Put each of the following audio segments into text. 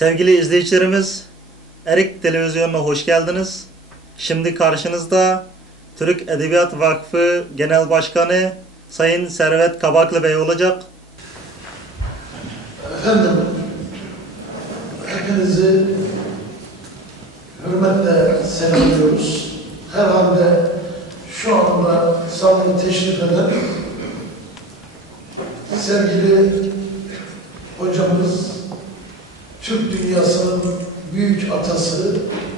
Sevgili izleyicilerimiz, Erik Televizyonu'na hoş geldiniz. Şimdi karşınızda Türk Edebiyat Vakfı Genel Başkanı Sayın Servet Kabaklı Bey olacak. Efendim, hepinizi hürmetle selamlıyoruz. Herhalde şu anda salonu teşrif eden sevgili hocamız, Türk dünyasının büyük atası,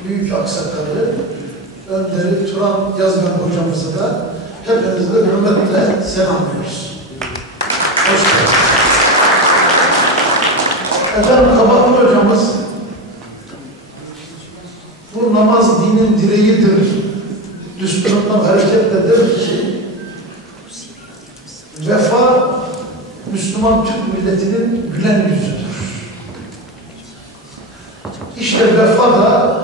büyük aksakalı, önderi Turan Yazgan hocamızı da hepinizle hürmetle selamlıyoruz. Hoş geldiniz. Efendim, Kabaklı hocamız, bu namaz dinin direğidir düsturundan hareketle der ki, vefa Müslüman Türk milletinin gülen yüzüdür. İşte vefa da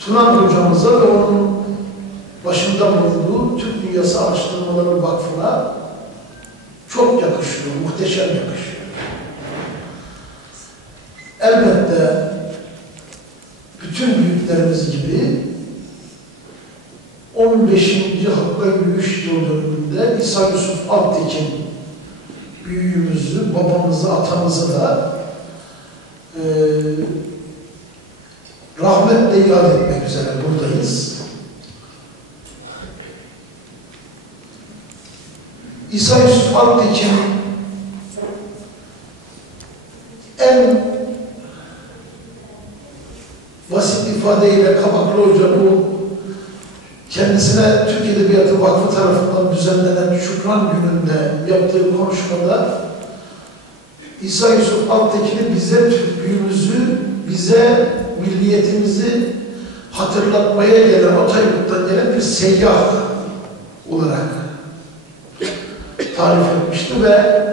Turan hocamıza ve onun başında bulunduğu Türk Dünyası Araştırmaları Vakfı'na çok yakışıyor, muhteşem yakışıyor. Elbette bütün büyüklerimiz gibi 15. Hakka Yürüyüş Yıl dönümünde İsa Yusuf Altekin büyüğümüzü, babamızı, atamızı da rahmetle yad etmek üzere buradayız. İsa Yusuf Altekin en basit ifadeyle Kabaklı Hoca bu kendisine Türk Edebiyatı Vakfı tarafından düzenlenen Şükran Günü'nde yaptığı konuşmada İsa Yusuf Altekin'i bize Türklüğümüzü, bize milliyetimizi hatırlatmaya gelen, o Tayyip'ten gelen bir seyyah olarak tarif etmişti ve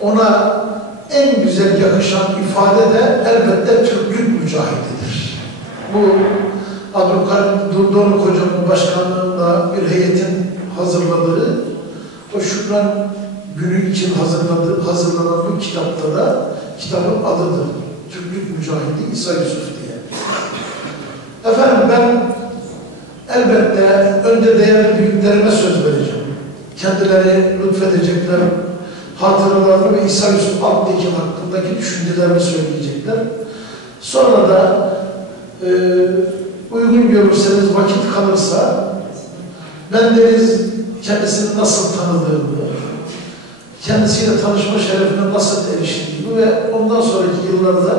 ona en güzel yakışan ifade de elbette Türklük mücahididir. Bu Abdülkadir Doruk Hocam'ın başkanlığında bir heyetin hazırladığı, o Şükran Günü için hazırlanan bu kitapta da kitabın adıdır. Türklük mücahidi İsa Yusuf diye. Efendim, ben elbette önce değerli büyüklerime söz vereceğim. Kendileri lütfedecekler, hatıralarını ve İsa Yusuf Altekin hakkındaki düşüncelerini söyleyecekler. Sonra da uygun görürseniz, vakit kalırsa bendeniz kendisini nasıl tanıdığını, kendisiyle tanışma şerefine nasıl eriştiğini ve ondan sonraki yıllarda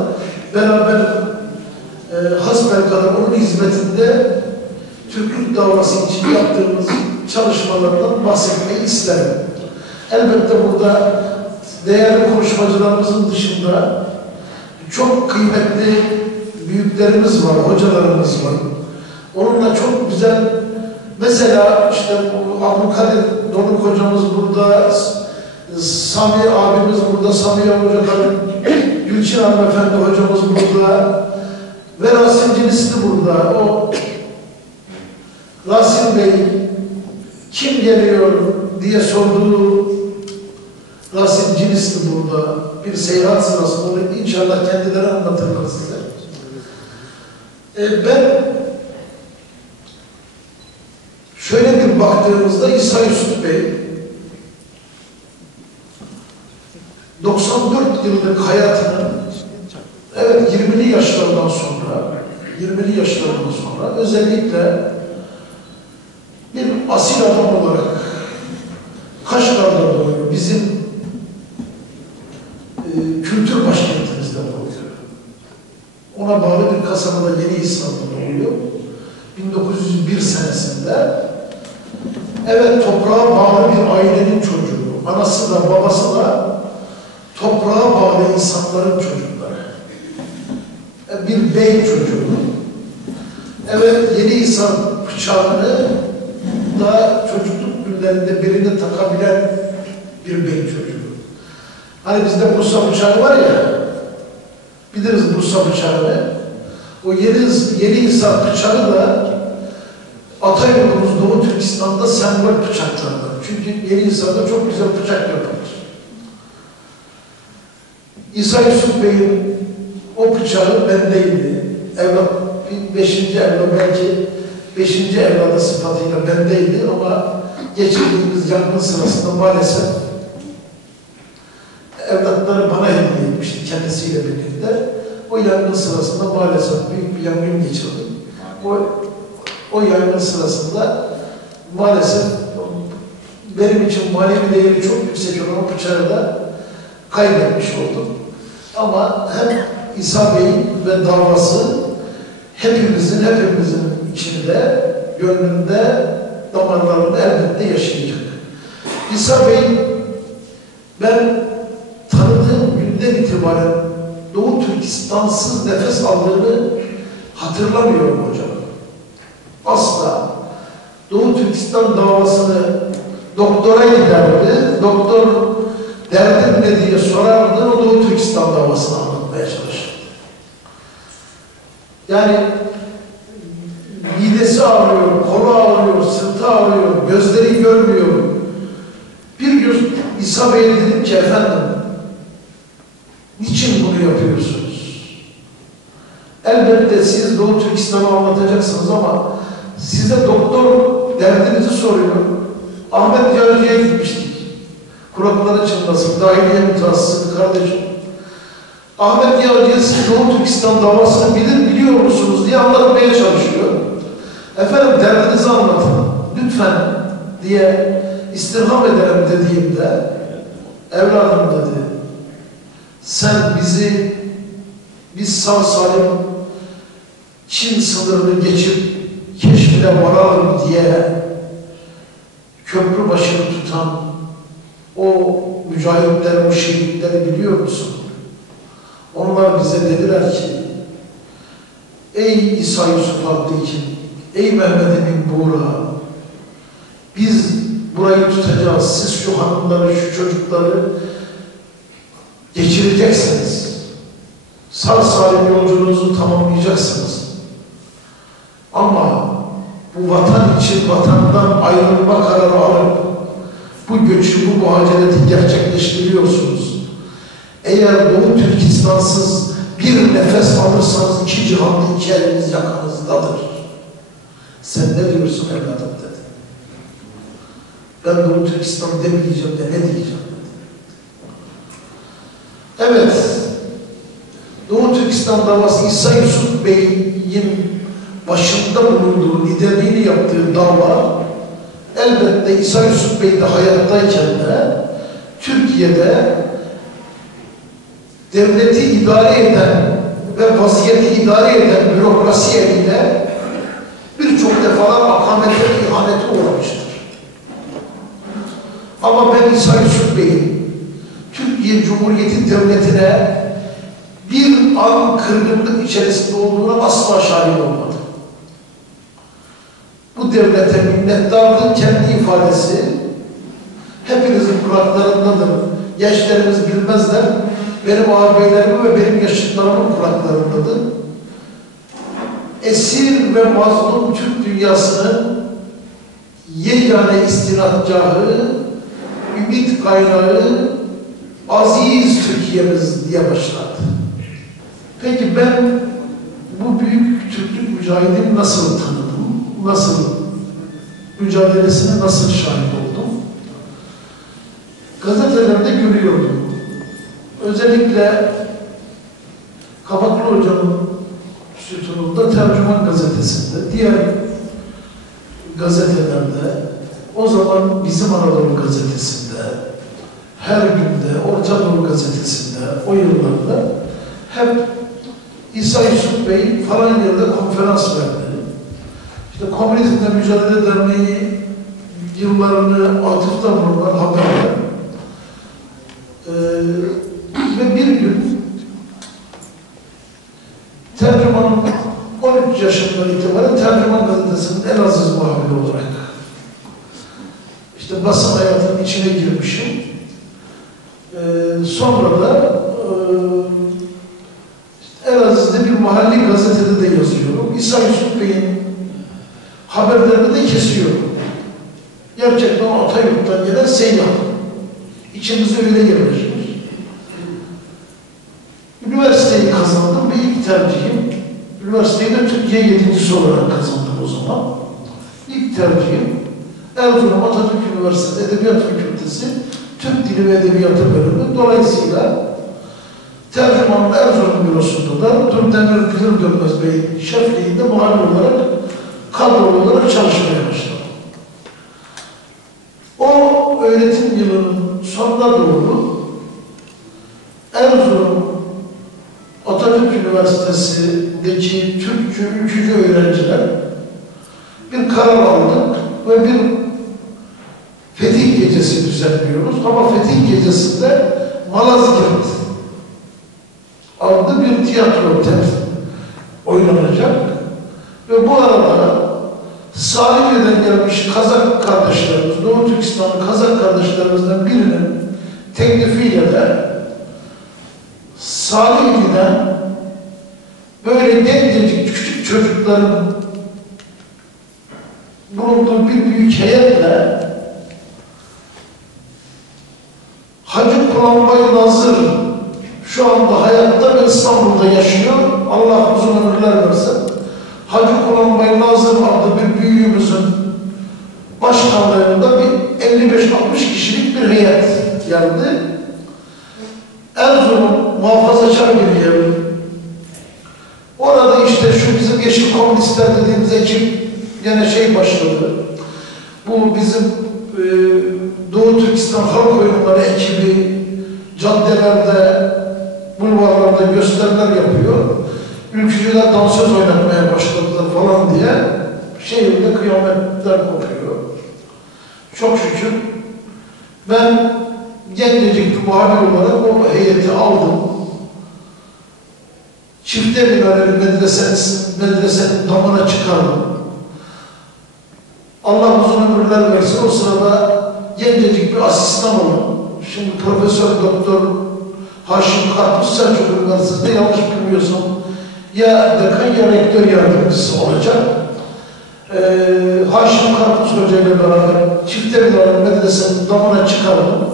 beraber hasbelkader onun hizmetinde Türklük davası için yaptığımız çalışmalardan bahsetmeyi isterim. Elbette burada değerli konuşmacılarımızın dışında çok kıymetli büyüklerimiz var, hocalarımız var. Onunla çok güzel, mesela işte Abdülkadir Doruk hocamız burada, Sami abimiz burada, Sami hocalar, Gülçin hanımefendi hocamız burada ve Rasim Cinisli burada. O Rasim Bey kim geliyor diye sorduğu Rasim Cinisli burada. Bir seyahat sırasında inşallah kendileri anlatırlar size. Ben şöyle bir baktığımızda İsa Yusuf Bey 94 yıllık hayatının, evet, 20'li yaşlardan sonra özellikle bir asil adam olarak Kaşgar'da doğuyor. Bizim kültür başkentimizde doğuyor. Ona bağlı bir kasabada Yenihisar'da doğuyor. 1901 senesinde. Evet, toprağa bağlı bir ailenin çocuğu. Anası da babası da toprağa bağlı insanların çocukları. Bir bey çocuğu. Evet, Yenihisar bıçağını da çocukluk günlerinde beline takabilen bir bey çocuğu. Hani bizde Bursa bıçağı var ya, biliriz Bursa bıçağını. O Yenihisar bıçağı da Atayurumuz Doğu Türkistan'da sembol bıçaklardan. Çünkü Yenihisar'da çok güzel bıçak yapılır. İsa Yusuf Bey'in o o bıçağı bendeydi. Evlat, beşinci evlat, belki beşinci evladı sıfatıyla bendeydi ama geçirdiğimiz yangın sırasında maalesef evlatları bana hediye etmişti kendisiyle birlikte. O yangın sırasında maalesef büyük bir yangın geçirdim. O yangın sırasında maalesef benim için manevi değeri çok yüksek olan o bıçağı da kaybetmiş oldum. Ama hem İsa Bey'in ve davası hepimizin içinde, gönlünde, damarlarında elbette yaşayacak. İsa Bey'in ben tanıdığım günden itibaren Doğu Türkistan'sız nefes aldığını hatırlamıyorum hocam. Asla. Doğu Türkistan davasını doktora giderdi. Doktor derdin ne diye sorardı. O Doğu Türkistan davasını anlatmaya çalışırdı. Yani midesi ağrıyor, kolu ağrıyor, sırtı ağrıyor, gözleri görmüyor. Bir gün İsa Bey'e dedim ki efendim, niçin bunu yapıyorsunuz? Elbette siz Doğu Türkistan'ı anlatacaksınız ama size doktor derdinizi soruyor. Ahmet Yarıcı'ya gitmiştik. Kulakları çınlasın, dahiliye mütehassısıydı kardeşim. Ahmet Yarıcı'ya siz Doğu Türkistan davasını biliyor musunuz diye anlatmaya çalışıyor. Efendim derdinizi anlatın, lütfen diye istirham ederim dediğimde, evladım dedi, sen biz sağ salim Çin sınırını geçip keşfine varalım diye köprü başını tutan o mücahitleri, o şehitleri biliyor musun? Onlar bize dediler ki, ey İsa Yusuf Abdülkin, ey Mehmet Emin Buğra, biz burayı tutacağız, siz şu hanımları, şu çocukları geçireceksiniz. Sağ salim yolculuğunuzu tamamlayacaksınız. Ama bu vatan için vatandan ayrılma kararı alıp bu göçü, bu muhacereti gerçekleştiriyorsunuz. Eğer Doğu Türkistan'sız bir nefes alırsanız iki cihanda iki eliniz yakanızdadır. Sen ne diyorsun evladım dedi. Ben Doğu Türkistan demeyeceğim de ne diyeceğim dedi. Evet, Doğu Türkistan davası İsa Yusuf Bey'in başında bulunduğu, liderliğini yaptığı dava elbette İsa Yusuf Bey de hayattayken de Türkiye'de devleti idare eden ve vaziyeti idare eden bürokrasi eliyle birçok defalar akamete, ihanete uğramıştır. Ama ben İsa Yusuf Bey'in Türkiye Cumhuriyeti Devleti'ne bir an kırgınlık içerisinde olduğuna asla şahit olmadım. Bu devlete minnettarlık kendi ifadesi hepinizin kulaklarındadır. Gençlerimiz bilmezler. Benim ağabeylerimin ve benim yaşıtlarımın kulaklarındadır. Esir ve mazlum Türk dünyasının yegane istinadgahı, ümit kaynağı aziz Türkiye'miz diye başladı. Peki ben bu büyük Türklük mücahidini nasıl tanıdım? Nasıl mücadelesine nasıl şahit oldum? Gazetelerde görüyordum. Özellikle Kabaklı Hoca'nın sütununda Tercüman Gazetesi'nde, diğer gazetelerde, o zaman Bizim Anadolu Gazetesi'nde, Her Gün'de, Orta Doğu Gazetesi'nde, o yıllarda hep İsa Yusuf Bey falan yerde konferans verdi. İşte Komünizmle Mücadele Derneği yıllarını atıfta bulunan haberler. Ve bir gün Tercüman'ın 13 yaşından itibaren Tercüman Gazetesi'nin en aziz muhabiri olarak işte basın hayatının içine girmişim. Sonra da Elazığ'da bir mahalli gazetede de yazıyorum. İsa Yusuf Bey'in haberlerini de kesiyorum. Gerçekten o Atayurt'tan gelen seyyah. İçimize öyle yerleşmiş. Üniversiteyi kazandım ve tercihim, üniversiteyi de Türkiye 7.'si olarak kazandım o zaman. İlk tercihim Erzurum Atatürk Üniversitesi Edebiyat Fakültesi Türk Dili ve Edebiyatı bölümü. Dolayısıyla tercümanın Erzurum bürosunda da Durdemir Kızıl Dönmez Bey'in şefliğinde muhabir olarak, kadrolu olarak çalışmaya başladım. O öğretim yılının sonuna doğru Erzurum Atatürk Üniversitesi'ndeki Türkçü, ülkücü öğrenciler bir karar aldık ve bir fetih gecesi düzenliyoruz. Ama fetih gecesinde Malazgirt adlı bir tiyatro oynanacak ve bu arada Salihli'den gelmiş Kazak kardeşlerimiz, Doğu Türkistanlı Kazak kardeşlerimizden birinin teklifiyle de Salihli'den böyle gencecik küçük çocukların bulunduğu bir büyük heyetle Hacı Kulanbay Nazır şu anda hayatta ve İstanbul'da yaşıyor. Allah uzun ömürler versin. Hacı Kulanbay Nazır adlı bir büyüğümüzün başkanlığında bir 55-60 kişilik bir heyet geldi. Erzurum muhafazakar bir yer. Orada işte şu bizim Yeşil Komünistler dediğimiz ekip gene başladı. Bu bizim Doğu Türkistan Halk Oyunları ekibi caddelerde, bulvarlarda gösteriler yapıyor. Ülkücüler dansöz oynatmaya başladılar falan diye şehirde kıyametler kopuyor. Çok şükür ben gencecik bir muhabir olarak o heyeti aldım. Çifte minareli medresenin damına çıkardım. Allah uzun ömürler versin. O sırada gencecik bir asistan olun. Şimdi Profesör Doktor Haşim Karpuz Selçuk Üniversitesi'nde yanlış bilmiyorsam ya dekan ya rektör yardımcısı olacak. Haşim Karpuz Hoca ile beraber çifte minareli medresenin damına çıkardım.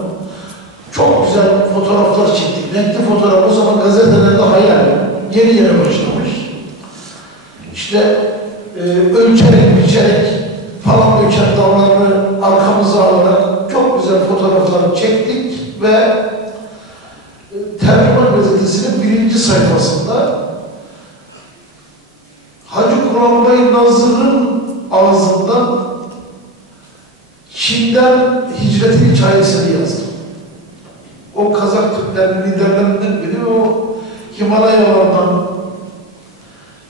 Çok güzel fotoğraflar çektik. Renkli fotoğraf o zaman gazetelerde hayal. Yeni başlamış. İşte ölçerek, biçerek falan döken dallarını arkamıza alarak çok güzel fotoğraflar çektik ve Tercüman Gazetesi'nin 1. sayfasında Hacı Kulanbay Nazır'ın ağzından Çin'den hicretin hikayesini yazdım. O Kazak Türklerinin liderlerinden biri o Himalayalardan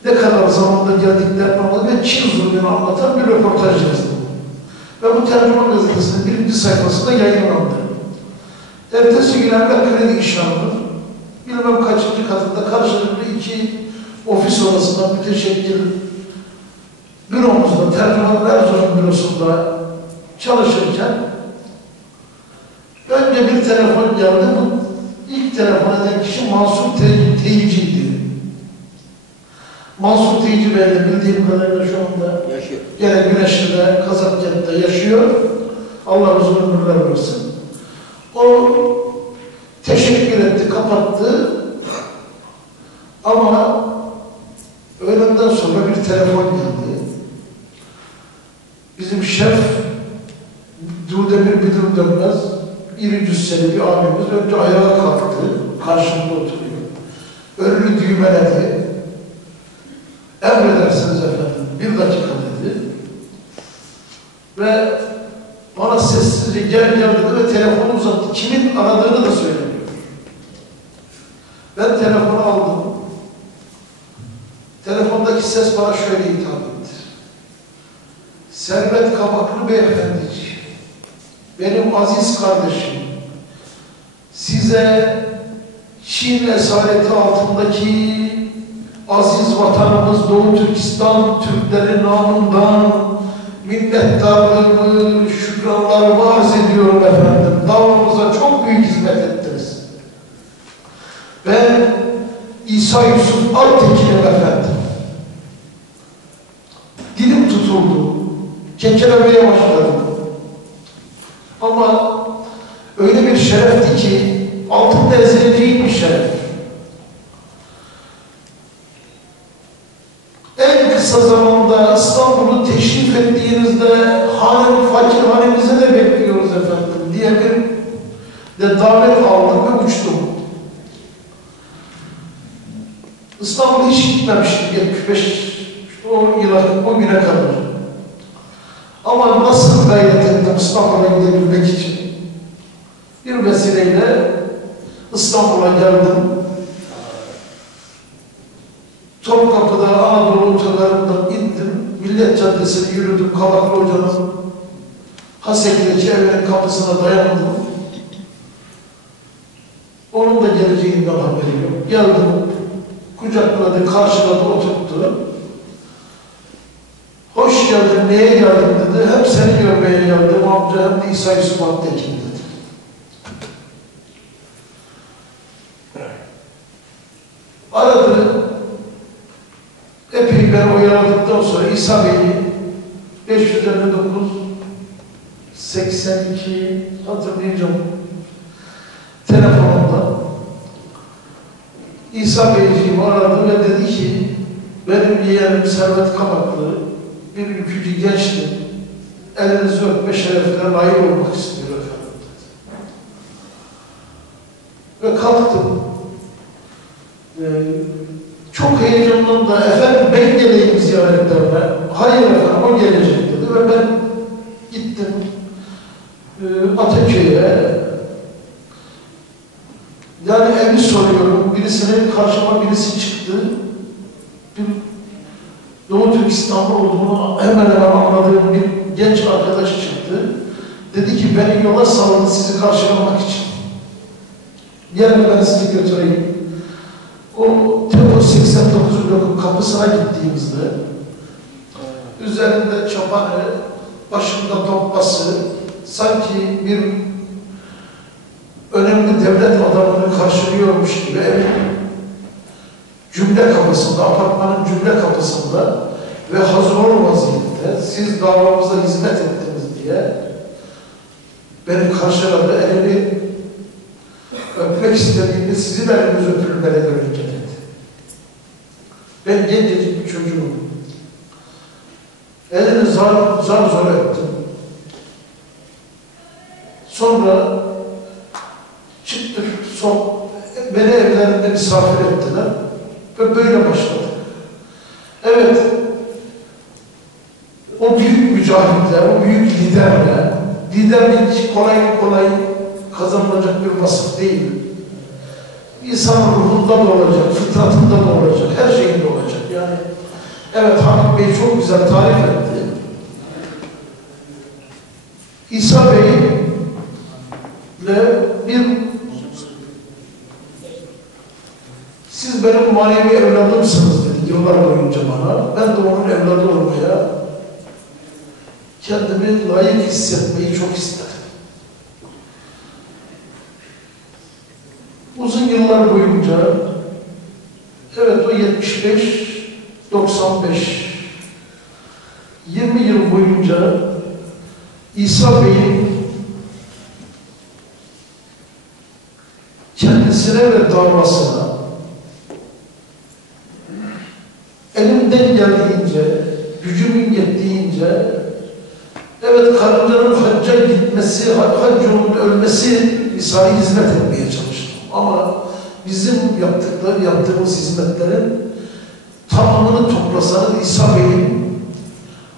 ne kadar zamanda geldiklerini anladı ve Çin zulmünü anlatan bir röportaj yazdım. Ve bu Tercüman Gazetesi'nin 1. sayfasında yayınlandı. Ertesi gün Emlak Kredi İşhanı'nın bilmem kaçıncı katında karşılıklı 2 ofis odasından müteşekkil büromuzda, Tercüman Erzurum bürosunda çalışırken önce bir telefon geldi. İlk telefon eden kişi Mansur Teyici'ydi. Mansur Teyci Bey'le bildiğim kadarıyla şu anda yaşıyor. Gene Güneşli'de, Kazakkent'te yaşıyor. Allah uzun ömürler versin. O teşekkür etti, kapattı. Ama öğleden sonra bir telefon geldi. Bizim şef Dudemir Bilir Dönmez, iri cüsseli bir abimiz önce ayağa kalktı, karşımda oturuyor. Önünü düğmeledi. Emredersiniz efendim, 1 dakika dedi. Ve bana sessizce gel dedi ve telefonu uzattı. Kimin aradığını da söylemiyor. Ben telefonu aldım. Telefondaki ses bana şöyle hitap etti. Servet Kabaklı Beyefendici, benim aziz kardeşim, size Çin esareti altındaki aziz vatanımız Doğu Türkistan Türkleri namından minnettarlığımı, şükranlarımı arz ediyorum efendim. Davamıza çok büyük hizmet ettiniz. Ben İsa Yusuf Altekin'im efendim. Dilim tutuldu. Kekelemeye başladım. Ama öyle bir şerefti ki altında ezileceğim bir şeref. fakirhanemize de bekliyoruz efendim diye bir de davet aldım ve uçtum. İstanbul'a hiç gitmemiştim 75 o güne kadar. Ama nasıl gayret ettim İstanbul'a gidebilmek için. Bir vesileyle İstanbul'a geldim. Topkapı'da Anadolu otogarından indim. Millet Caddesi'ni yürüdüm. Kavaklı Hoca'nın Hasek'teki evinin kapısına dayandım. Onun da geleceğinden haberi yok. Geldim, kucakladı, karşıladı, oturttu. Hoş geldin, neye geldin dedi. Hem seni görmeye geldim amca, hem de İsa Yusuf Aktekin dedi. Aradı, epey ben oyaladıktan sonra İsa Bey'i 559 82 hatırlayacağım telefonumda İsa Beyciğim aradı ve dedi ki benim yeğenim Servet Kabaklı bir ülkücü gençti. Elinizi öpme şerefine layık olmak istiyor efendim dedi. Ve kalktım. Çok heyecanlandım da efendim ben geleyim ziyaretlerine. Hayır efendim o gelecek dedi ve ben gittim Ataköy'e. Yani evi soruyorum, birisinin karşıma birisi çıktı. Bir Doğu Türkistan'da olduğunu hemen hemen anladığım bir genç arkadaş çıktı. Dedi ki beni yola salın sizi karşılamak için. Yarın ben sizi götüreyim. O Temmuz 89 blokun kapısına gittiğimizde üzerinde çapanı, başında tombası, sanki bir önemli devlet adamını karşılıyormuş gibi evin cümle kapısında, apartmanın cümle kapısında ve hazır ol vaziyette siz davamıza hizmet ettiniz diye beni karşıladı, elini öpmek istediğinde sizin eliniz öpülmeli görünce dedi. Ben gencecik bir çocuğum. Elini zar zor öptüm. Sonra çıktık, beni evlerinde misafir ettiler ve böyle başladık. Evet, o büyük mücahitle, o büyük liderlik kolay kolay kazanılacak bir vasıf değil. İnsanın ruhunda da olacak, fıtratında da olacak, her şeyinde olacak. Yani evet, Hamit Bey çok güzel tarif etti. İsa Bey'le siz benim manevi evladımsınız dedi yıllar boyunca bana. Ben de onun evladı olmaya, kendimi layık hissetmeyi çok istedim. Uzun yıllar boyunca, evet o 75, 95, 20 yıl boyunca İsa Bey'in kendisine ve davasına elimden geldiğince, gücümün yettiğince, evet karıncanın hacca gitmesi, haccının ölmesi misali hizmet etmeye çalıştım. Ama bizim yaptığımız hizmetlerin tamamını toplasanız İsa Bey'in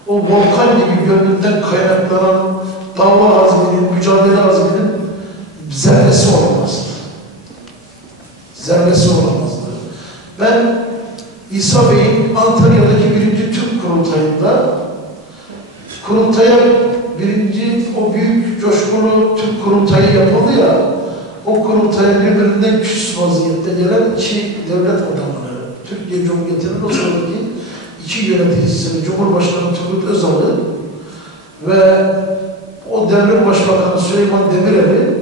o volkan gibi gönlünden kaynaklanan dava azminin, mücadele azminin zerresi olamazdı. Zerresi olamazdı. Ben İsa Bey'in Antalya'daki 1. Türk kurultayında o büyük coşkulu Türk kurultayı yapıldı ya, o kurultaya birbirinden küs vaziyette gelen iki devlet adamları, Türkiye Cumhuriyeti'nin o sıradaki iki yöneticisini, Cumhurbaşkanı Turgut Özal'ı ve o devlet başbakanı Süleyman Demirel'i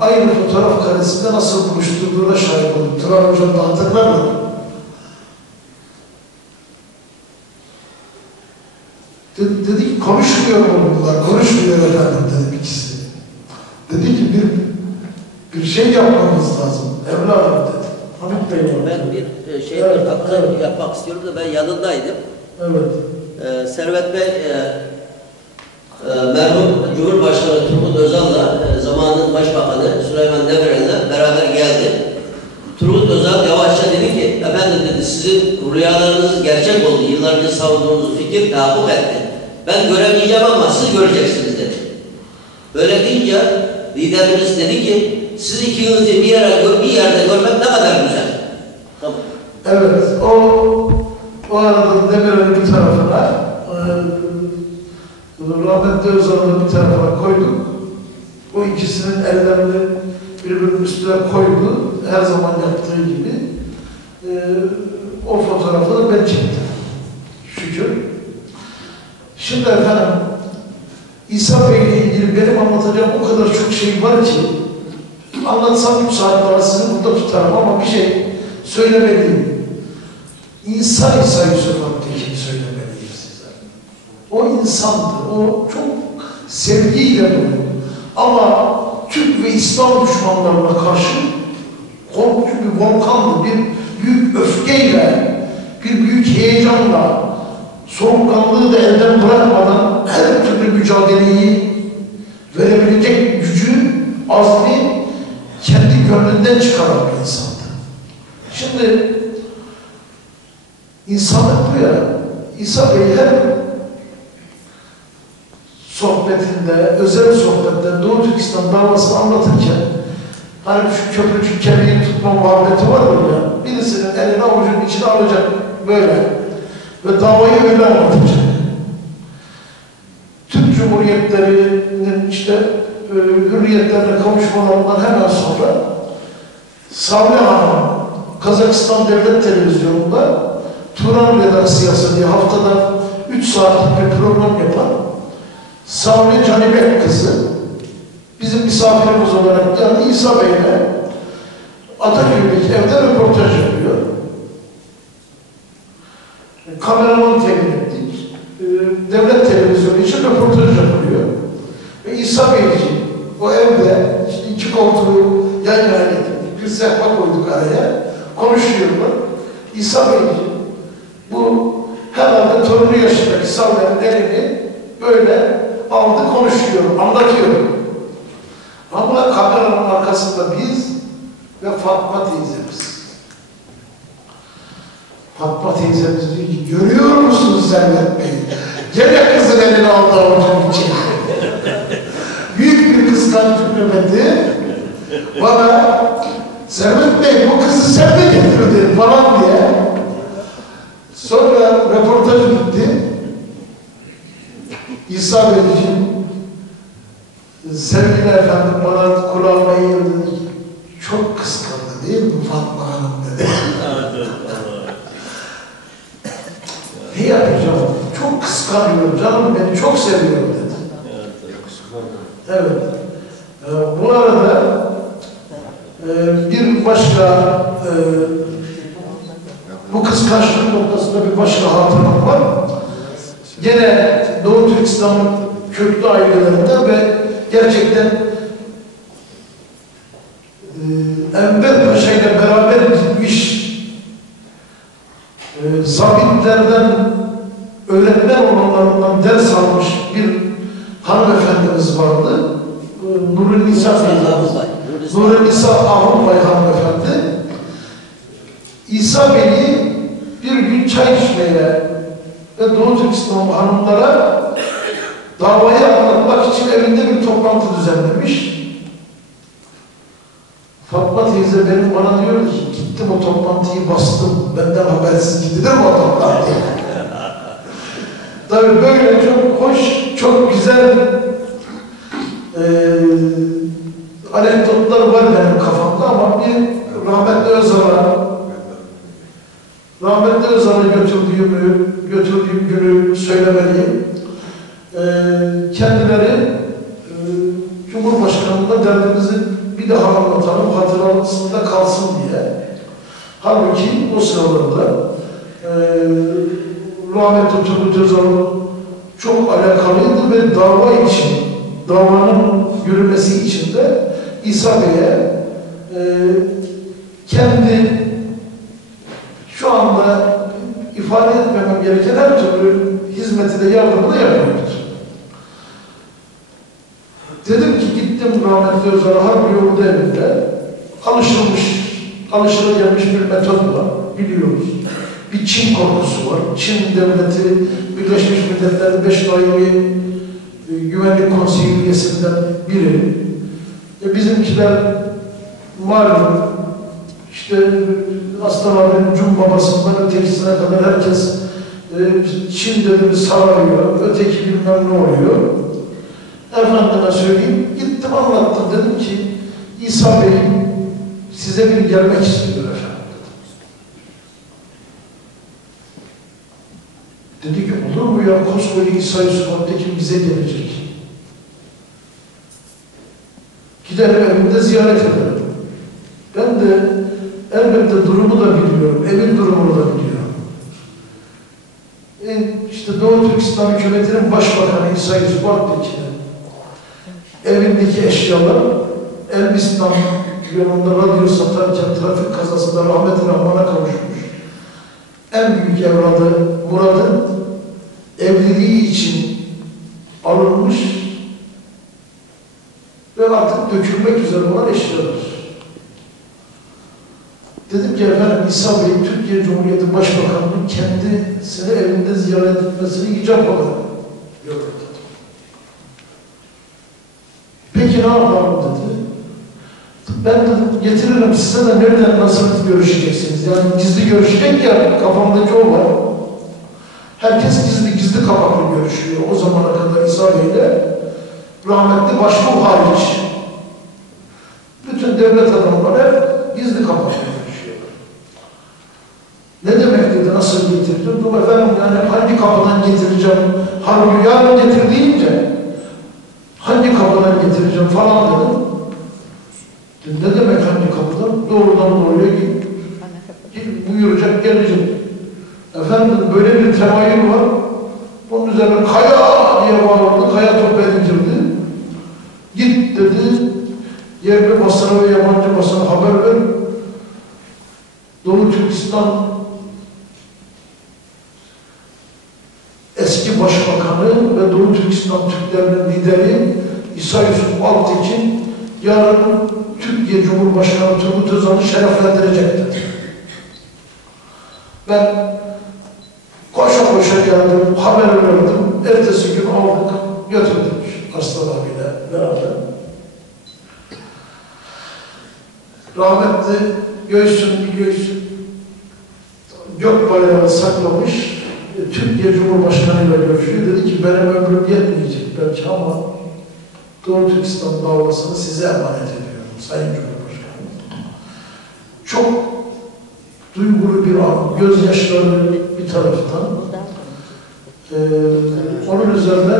aynı fotoğraf karesinde nasıl buluşturduğuna şahit oldum. Turan Hocam da hatırlar mı? Dedi ki konuşmuyor mu bunlar? Konuşmuyor efendim dedi ikisi. Dedi ki bir şey yapmamız lazım. Evladım dedi. Hamit Bey var. Ben bir evet, yapmak istiyorum da ben yanındaydım. Evet. Servet Bey bu rüyalarınız gerçek oldu. Yıllarca savunduğunuz fikir tahakkuk etti. Ben göremeyeceğim ama siz göreceksiniz dedi. Böyle deyince liderimiz dedi ki siz ikinizi bir yerde görmek ne kadar güzel. Tamam. Evet, o arada Demirel'i bir tarafına, rahmetli Özal'ı bir tarafına koyduk. O ikisinin ellerini birbirinin üstüne koydu, her zaman yaptığı gibi. O fotoğrafı da ben çektim. Şükür. Şimdi efendim, İsa Bey ile ilgili benim anlatacağım o kadar çok şey var ki, anlatsam 3 saat daha sizi burada tutarım ama bir şey söylemeliyim. İsa Yusuf Aktekin söylemeliyim size. O insandı, o çok sevgiyle dolu. Ama Türk ve İslam düşmanlarına karşı korkunç bir volkanlı, bir büyük öfkeyle, bir büyük heyecanla, soğukkanlığı da elden bırakmadan her türlü mücadeleyi verebilecek gücü, azmi kendi gönlünden çıkaran bir insandı. Şimdi insanlık bu ya. İsa Bey her sohbetinde, özel sohbetinde Doğu Türkistan davasını anlatırken hani şu köprücük kemiğini tutma muhabbeti var ya, birisinin elini avucunun içine alacak böyle ve davayı öyle anlatacak. Türk Cumhuriyetlerinin işte hürriyetlerine kavuşmalarından hemen sonra Savli Hanım Kazakistan Devlet Televizyonu'nda Turan Veda Siyası diye haftada 3 saatlik bir program yapan Savli Canibek kızı bizim misafirimiz olarak geldi. İsa Bey'le Ataköy'deki evde röportaj yapıyor. Kameraman temin ettik. Devlet televizyonu için röportaj yapılıyor. Ve İsa Beyciğim o evde işte 2 koltuğu yan yana getirdik. Bir sehpa koyduk araya. Konuşuyorlar. İsa Beyciğim bu herhalde torunu yaşındaki Savli'nin elini böyle aldı konuşuyor, anlatıyor. Ama kameranın arkasında biz ve Fatma teyzemiz. Fatma teyzemiz diyor ki, görüyor musunuz Servet Bey? Gene kızın elini aldı avucunun içine. Büyük bir kıskançlık nöbeti. Bana, Servet Bey bu kızı sen de getirdin falan diye. Sonra röportaj bitti. İsa Beyciğim, sevgili efendim bana kulağıma eğildi. Çok kıskandı değil mi Fatma Hanım dedi. Ne yapacağım? Çok kıskanıyorum canım, beni çok seviyorum dedi. Evet. Bu arada bir başka bu kıskançlık noktasında bir başka hatıram var. Gene Doğu Türkistan'ın köklü ailelerinde ve gerçekten Enver Paşa ile beraber gitmiş zabitlerden, öğretmen olanlarından ders almış bir hanımefendimiz vardı. Nurennisa Ahunbay hanımefendi. İsa Bey'i bir gün çay içmeye ve Doğu Türkistan hanımlara davayı anlatmak için evinde bir toplantı düzenlemiş. Fatma teyze benim bana diyor ki, gittim o toplantıyı bastım, benden habersiz gidilir mi o toplantıya? Tabii böyle çok hoş, çok güzel anekdotlar var benim kafamda ama bir rahmetli Özal'a götürdüğüm günü söylemeliyim. Kendileri Cumhurbaşkanı'nda derdimizi bir daha anlatalım, hatırlamasında kalsın diye. Halbuki o sıralarda rahmetli Turgut Özal'ın çok alakalıydı ve davanın yürümesi için de İsa Bey'e kendi şu anda ifade etmemem gereken her türlü hizmeti de yardımı da yapıyordur. Dedim ki gittim rahmetli Özal'a harbi yolda evinde alışılmış, alışılagelmiş bir metot var, biliyoruz. bir Çin korkusu var. Çin devleti Birleşmiş Milletler'in 5 daimi Güvenlik Konseyi üyesinden biri. Bizimkiler malum işte Astalar'ın Cumbabası'ndan ötekisine kadar herkes Çin dedi sararıyor, öteki bilmem ne oluyor. Efendime söyleyeyim, gittim anlattım, dedim ki İsa Bey size bir gelmek istiyor efendim. Dedi ki olur mu ya, koskoca İsa Yusuf Abtekin bize gelecek. Giderim evimde ziyaret ederim. Ben de elbette durumu da biliyorum, evin durumunu da biliyorum. İşte Doğu Türkistan Hükümeti'nin Başbakanı İsa Yusuf Abtekin'in evindeki eşyalar Elbistan yolunda radyo satarken trafik kazasında rahmet-i rahmana kavuşmuş. En büyük evladı Murat'ın evliliği için alınmış ve artık dökülmek üzere olan eşyalar. Dedim ki efendim İsa Bey, Türkiye Cumhuriyeti Başbakanı'nın kendisini evinde ziyaret etmesini icap olarak gördüm. Peki ne yapalım dedi. Ben dedim getiririm size de nereden nasıl görüşeceksiniz? Yani gizli görüşecek ya, kafamdaki o var. Herkes gizli kapaklı görüşüyor. O zamana kadar İsa Bey'le rahmetli başbuğ hariç. Bütün devlet adamları gizli kapaklı görüşüyorlar. Ne demek dedi, nasıl getirdim? Dur efendim yani hangi kapıdan getireceğim? Harbi yarın getir deyince hangi kapıdan getireceğim falan dedim. Ne demek hangi kapıdan? Doğrudan doğruya git. Buyuracak, gelecek. Efendim böyle bir temayül var. Onun üzerine kaya diye bağırdı. Kaya topu indirdi. Git dedi. Yerli basına ve yabancı basına haber ver. Doğu Türkistan eski başbakanı ve Doğu Türkistan Türklerinin lideri İsa Yusuf Altekin yarın Türkiye Cumhurbaşkanı Turgut Özal'ı şereflendirecektir. Ben koşa koşa geldim, haber verdim. Ertesi gün aldık, götürdük Arslan abiyle beraber. Rahmetli göğsün gök bayrağı saklamış, Türkiye Cumhurbaşkanı'yla görüşüyor. Dedi ki benim ömrüm yetmeyecek belki ama Doğu Türkistan davasını size emanet ediyorum Sayın Cumhurbaşkanı. Çok duygulu bir an, gözyaşları bir taraftan. Onun üzerine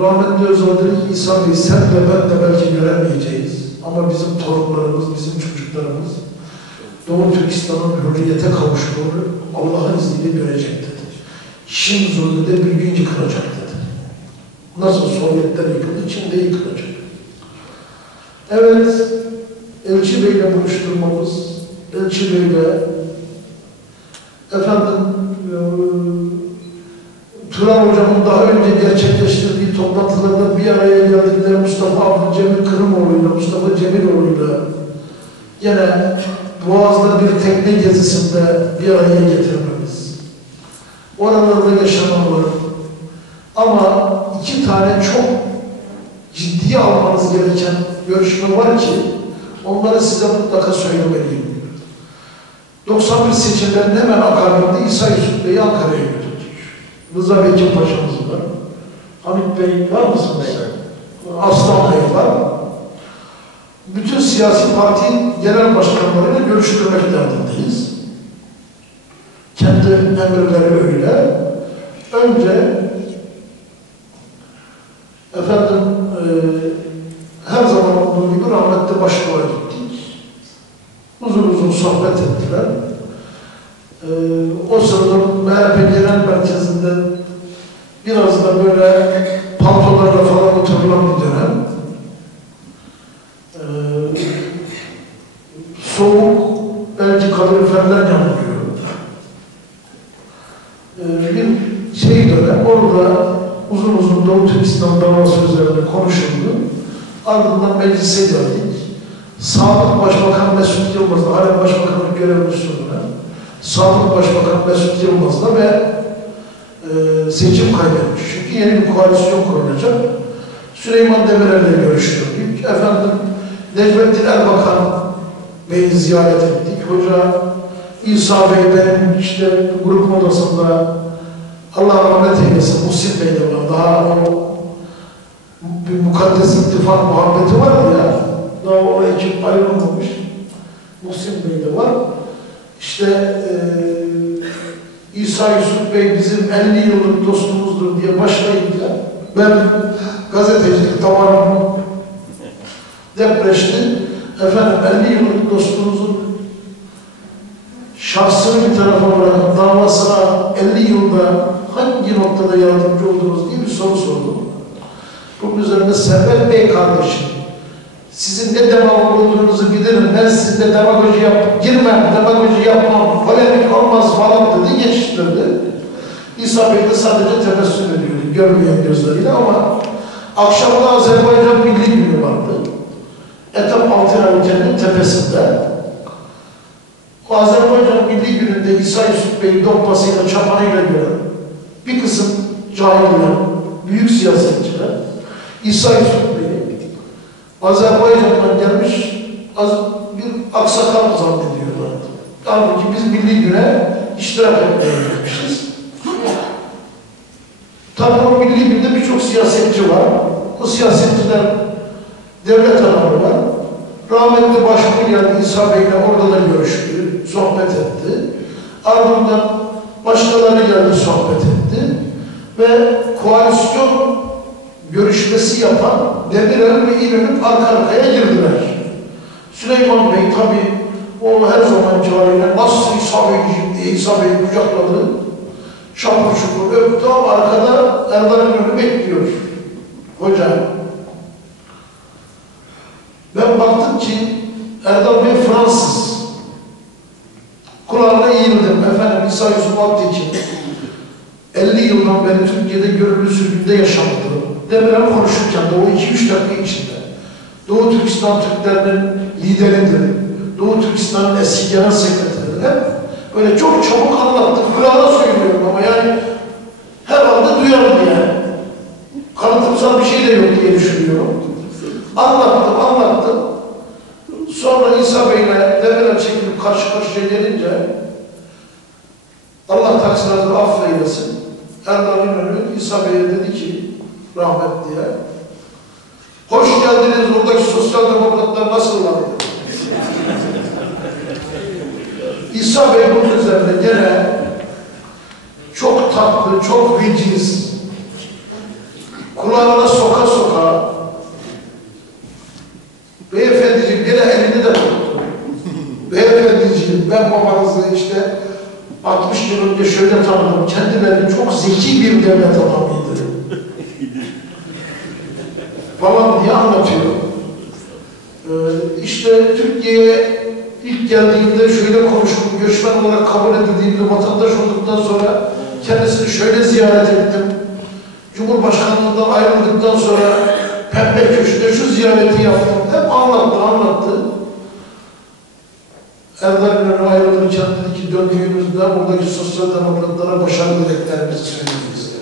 rahmetli Özal dedi ki İsa Bey sen de ben de belki göremeyeceğiz. Ama bizim torunlarımız, bizim çocuklarımız Doğu Türkistan'ın hürriyete kavuştuğunu Allah'ın izniyle görecek dedi. Çin zulmü de bir gün yıkılacak dedi. Nasıl Sovyetler yıkıldı, Çin de yıkılacak. Evet, Elçi Bey'le buluşturmamız, Elçi Bey'le efendim Turan Hocam'ın daha önce gerçekleştirdiği toplantılarda bir araya geldikleri Mustafa Abdülcemil Kırımoğlu'yla, Mustafa Cemiloğlu'yla yine Boğaz'da bir tekne gezisinde bir araya getirmemiz. Oralarda yaşananlar. Ama iki tane çok ciddiye almanız gereken görüşme var ki onları size mutlaka söylemeliyim. 91 seçimlerinin hemen akabinde İsa Yusuf Bey'i Ankara'ya götürdük. Rıza Bekir Paşa'mız var. Hamit Bey var mısınız? Aslan Bey var. Bütün siyasi parti genel başkanlarıyla görüştürmek derdindeyiz. Kendi emirleri öyle. Önce efendim her zaman olduğu gibi rahmetli başbuğa gittik. Uzun sohbet ettiler. O sırada MHP Genel Merkezi'nde biraz da böyle paltolarla falan oturulan bir dönem. Soğuk, belki kaloriferler yanılıyor. Bir dönem, orada uzun Doğu Türkistan davası üzerinde konuşuldu. Ardından meclise geldik. Sağlık Başbakan Mesut Yılmaz'la, hala başbakanlık görevini sürdüren Sabık Başbakan Mesut Yılmaz'la ve seçim kaybetmiş. Çünkü yeni bir koalisyon kurulacak. Süleyman Demirel'le görüştürdük. Efendim Necmettin Erbakan Bey'i ziyaret ettik. Hoca İsa Bey benim işte grup odasında Allah rahmet eylesin Muhsin Bey de var. Daha o bir mukaddes ittifak muhabbeti var ya. Daha o ekip ayrılmamış. Muhsin Bey de var. İşte İsa Yusuf Bey bizim 50 yıllık dostumuzdur diye başlayınca ben gazetecilik damarımı depreşti. Efendim 50 yıllık dostumuzun şahsını bir tarafa bırakıp davasına 50 yılda hangi noktada yardımcı oldunuz diye bir soru sordum. Bunun üzerine Servet Bey kardeşim, sizin ne demagog olduğunuzu bilirim, ben sizinle demagoji girmem, demagoji yapmam, polemik olmaz falan dedi, geçiştirdi. İsa Bey de sadece tebessüm ediyordu, görmeyen gözleriyle ama akşamda Azerbaycan Milli Günü vardı. Etap Altınarıken'in tepesinde. O Azerbaycan Milli Günü'nde İsa Yusuf Bey'i dokmasıyla, çapanıyla gören bir kısım cahiller, büyük siyasetçiler, İsa Yusuf Bey'i Azerbaycan'dan gelmiş bir aksakal zannediyorlardı. Halbuki biz Milli Günü'ne iştirak etmeye gitmişiz. Tabii o Milli Günü'nde birçok siyasetçi var. O siyasetçiler devlet adamı var. Rahmetli Başbuğ geldi, İsa Bey'le orada da görüştü, sohbet etti. Ardından başkaları geldi, sohbet etti. Ve koalisyon görüşmesi yapan Demirel ve İnönü arka arkaya girdiler. Süleyman Bey tabii o her zamanki haliyle nasıl İsa Bey'ciğim diye İsa Bey'i kucakladı. Şapur şupur öptü ama arkada Erdal İnönü bekliyor. Hocam. Ben baktım ki Erdal Bey Fransız. Kulağına eğildim. Efendim İsa Yusuf Aktekin 50 yıldan beri Türkiye'de görülü sürgünde yaşamadı. Demirel konuşurken de o 2-3 dakika içinde Doğu Türkistan Türklerinin lideridir. Doğu Türkistan'ın eski genel sekreteridir. Hep böyle çok çabuk anlattı. Kulağına söylüyorum ama yani herhalde duyarım yani. Kanıtımsal bir şey de yok diye düşünüyorum. Anlattım. Sonra İsa Bey'le Demirel çekilip karşı karşıya gelince Allah taksiratını affeylesin. Erdal İnönü İsa Bey'e dedi ki rahmetliye, hoş geldiniz oradaki sosyal demokratlar nasıl var? İsa Bey bunun üzerine gene çok tatlı, çok veciz, kulağına soka soka beyefendiciğim gene elini de tuttu. Beyefendiciğim ben babanızı işte 60 yıl önce şöyle tanıdım. Kendileri çok zeki bir devlet adamıydı. falan diye anlatıyor. İşte Türkiye'ye ilk geldiğimde şöyle konuştum. Göçmen olarak kabul edildiğimde vatandaş olduktan sonra kendisini şöyle ziyaret ettim. Cumhurbaşkanlığından ayrıldıktan sonra Pembe Köşk'te şu ziyareti yaptım. Hep anlattı. Erdal İnönü ayrılırken dedi ki döndüğümüzde buradaki sosyal demokratlara başarılı dileklerimizi söyleyeceğiz.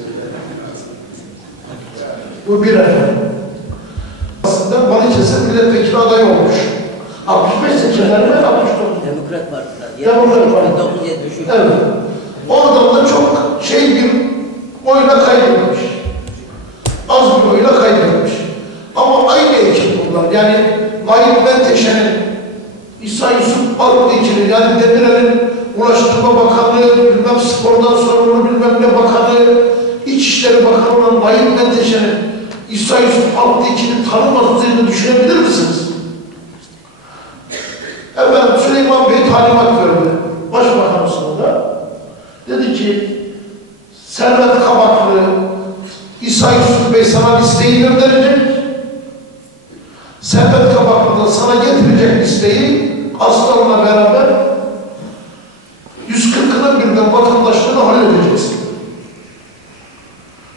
Bu bir efendim. Aslında Balıkesir milletvekili adayı olmuş. 65 seçimlerinde 69. Demokrat Parti'den. Demokrat Parti. 1973. Evet. Oradan da çok bir oyla kaybetmiş. Az bir oyla kaybetmiş. Ama aynı ekip bunlar. Yani Naip Menteşe'nin, İsa Yusuf Aktekin'in, yani Demirel'in Ulaştırma Bakanlığı, bilmem spordan sorumlu bilmem ne bakanı, İçişleri Bakanı olan Naip Menteşe'nin İsa Yusuf Aktekin'i tanımadığını düşünebilir misiniz? Efendim Süleyman Bey talimat verdi. Başbakanısına da. Dedi ki Servet Kabaklı İsa Yusuf Bey sana listeyi gönderecek. Servet Kabaklı da sana getirecek listeyi Aslan'la beraber 140'ının birden vatandaşlığını halledeceksin.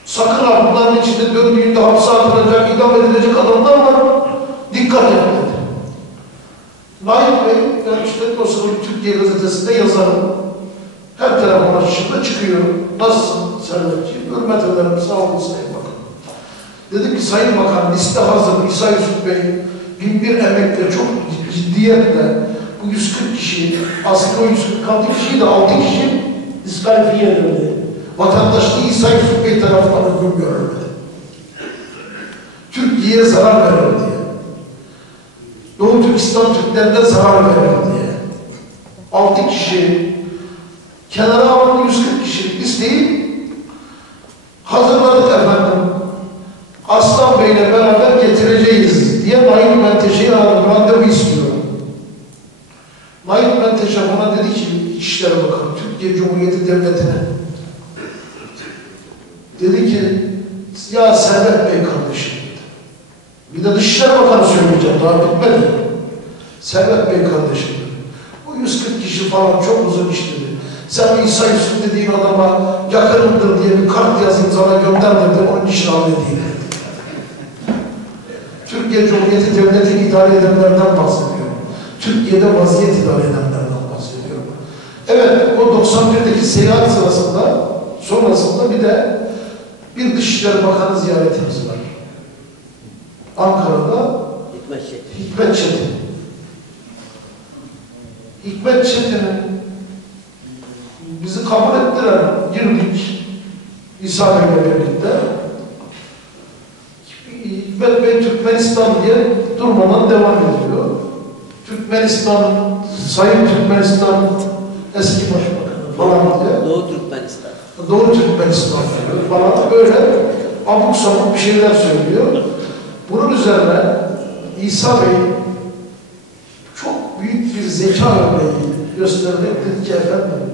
Sakın ha bunların içinde döndüğünde hapse atılacak, idam edilecek adamlar var. Dikkat et dedi. Naip Bey, ben işte Türkiye gazetesinde yazarım. Her telefon açışında çıkıyor. Nasılsın Servetciğim? Hürmet ederim, sağ olun Sayın Bakan. Dedim ki Sayın Bakan, liste hazır. İsa Yusuf Bey, 1001 emekle, çok ciddiyetle bu 140 kişi, aslında o 146 kişiyi de 6 kişi diskalifiye edildi. Vatandaşlığı İsa Yusuf Bey tarafından uygun görülmedi. Türkiye'ye zarar verir diye. Doğu Türkistan Türklerine zarar verir diye. 6 kişi kenara alınan 140 kişilik listeyi hazırladık efendim. Aslan Bey'le beraber getireceğiz diye Nail Menteşe'yi aradım, randevu istiyorum. Nail Menteşe bana dedi ki, İçişleri Bakanı, Türkiye Cumhuriyeti Devleti'ne dedi ki, ya Servet Bey kardeşim dedi. Bir de Dışişleri Bakanı söyleyeceğim, daha bitmedi. Servet Bey kardeşim dedi. Bu 140 kişi falan çok uzun iş dedi. Sen İsa Yusuf dediğin adama yakınımdır diye bir kart yazayım sana gönder dedi, onun işini halledeyim dedi. Türkiye Cumhuriyeti Devleti'ni idare edenlerden bahsediyorum. Türkiye'de vaziyet idare edenlerden bahsediyorum. Evet, o 91'deki seyahat sırasında, sonrasında bir de bir Dışişleri Bakanı ziyaretimiz var. Ankara'da Hikmet Çetin. Hikmet Çetin'in bizi kabul ettiler, girdik İsa Bey'le birlikte. Hikmet Bey Türkmenistan diye durmadan devam ediyor. Türkmenistan, Sayın Türkmenistan eski başbakanı falan diye. Doğu Türkmenistan. Doğu Türkmenistan diyor falan, böyle abuk sabuk bir şeyler söylüyor. Bunun üzerine İsa Bey çok büyük bir zeka örneği göstererek dedi ki efendim,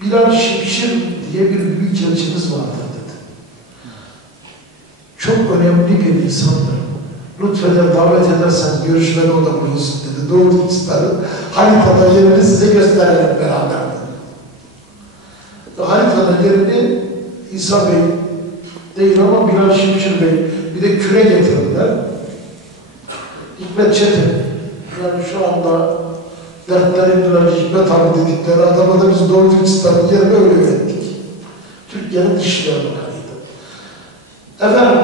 Bilal Şimşir diye bir büyükelçimiz vardır dedi. Çok önemli bir insandır. Lütfeder davet edersen görüşmeli olabiliyorsun dedi. Doğu Türkistan'ın haritada yerini size gösterelim beraber dedi. Haritada yerini İsa Bey değil ama Bilal Şimşir Bey, bir de küre getirdiler. Hikmet Çetin, yani şu anda dertlerindiler Hikmet abi dedikleri adama da biz Doğu Türkistan'ın yerine öyle ürettik. Türkiye'nin Dışişleri Bakanı'ydı. Efendim,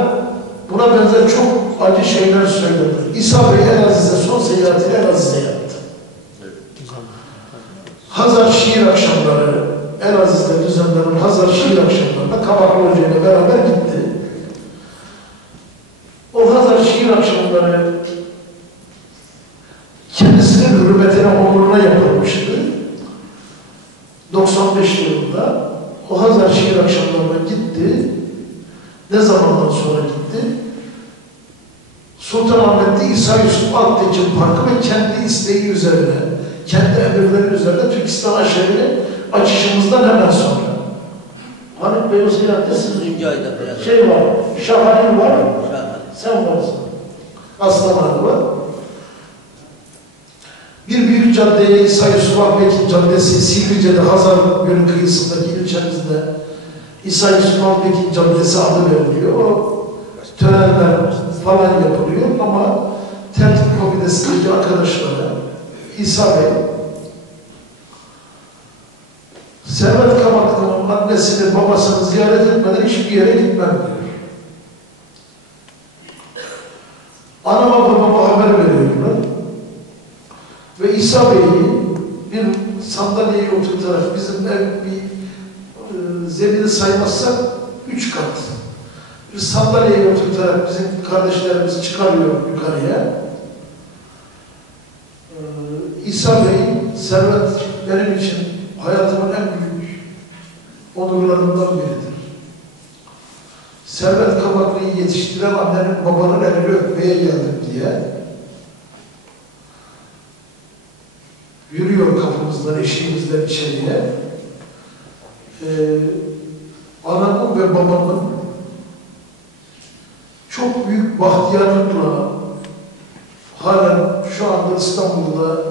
buna benzer çok acı şeyler söyledi. İsa Bey Elaziz'e son seyahatini Elaziz'e yaptı. Hazar şiir akşamları, Elaziz'de düzenlenen Hazar şiir akşamlarında Kabaklı Hoca ile beraber gitti. O Hazar şiir akşamları kendisinin hürmetine, onuruna yapılmıştı. 95 yılında o Hazar şiir akşamlarına gitti. Ne zamandan sonra gitti? Sultanahmet'te İsa Yusuf Alptekin Parkı ve kendi isteği üzerine, kendi emirleri üzerine Türkistan aşerini açışımızdan hemen sonra. Hani Bey o seyahatte şey var, Şahane var, sen varsın. Aslan adı var. Bir büyük caddeye İsa Yusuf Alptekin Caddesi, Silivrice'de Hazar Gölü kıyısındaki ilçemizde İsa Yusuf Alptekin Caddesi adı veriliyor. O törenler falan yapılıyor ama tertip komitesindeki arkadaşlara İsa Bey, Servet Kabaklı'nın annesini, babasını ziyaret etmeden hiçbir yere gitmem diyor. Anama babama haber veriyorlar. Ve İsa Bey'i bir sandalyeye oturtarak, bizim ev bir zemini saymazsak 3 kat. Bir sandalyeye oturtarak bizim kardeşlerimiz çıkarıyor yukarıya. İsa Bey, Servet benim için hayatımın en büyük onurlarından biridir. Servet Kabaklı'yı yetiştiren annenin, babanın elini öpmeye geldim diye yürüyor kapımızdan, eşiğimizden içeriye. Anamın ve babamın çok büyük bahtiyarlıkla halen şu anda İstanbul'da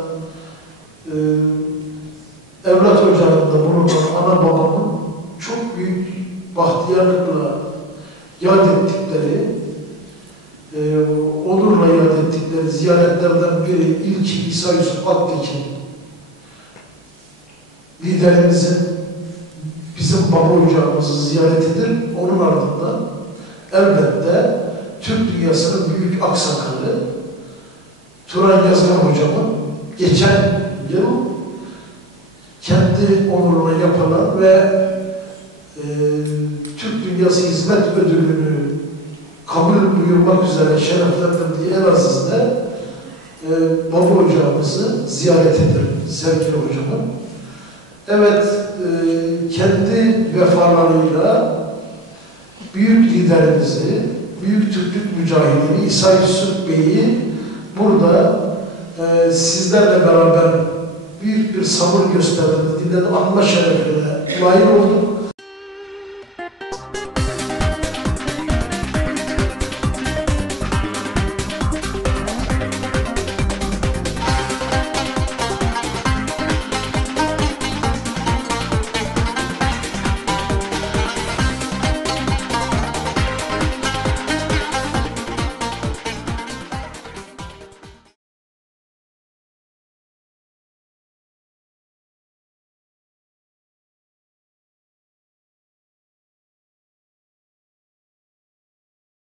evlat ocağında bulunan ana babamın çok büyük bahtiyarlıkla yad ettikleri, onurla yad ettikleri ziyaretlerden biri ilk İsa Yusuf Alptekin liderimizin bizim baba ocağımızı ziyaretidir. Onun ardından elbette Türk dünyasının büyük aksakalı Turan Yazgan hocamın geçen yıl kendi onuruna yapılan ve Türk Dünyası Hizmet Ödülünü kabul buyurmak üzere şereflendirdiği Elazığ'da baba ocağımızı ziyaret ederim sevgili hocamın. Evet, kendi vefalarıyla büyük liderimizi, büyük Türklük mücahidini İsa Yusuf Bey'i burada sizlerle beraber büyük bir sabır gösterdiğini dinledim, anma şerefine layık olduk.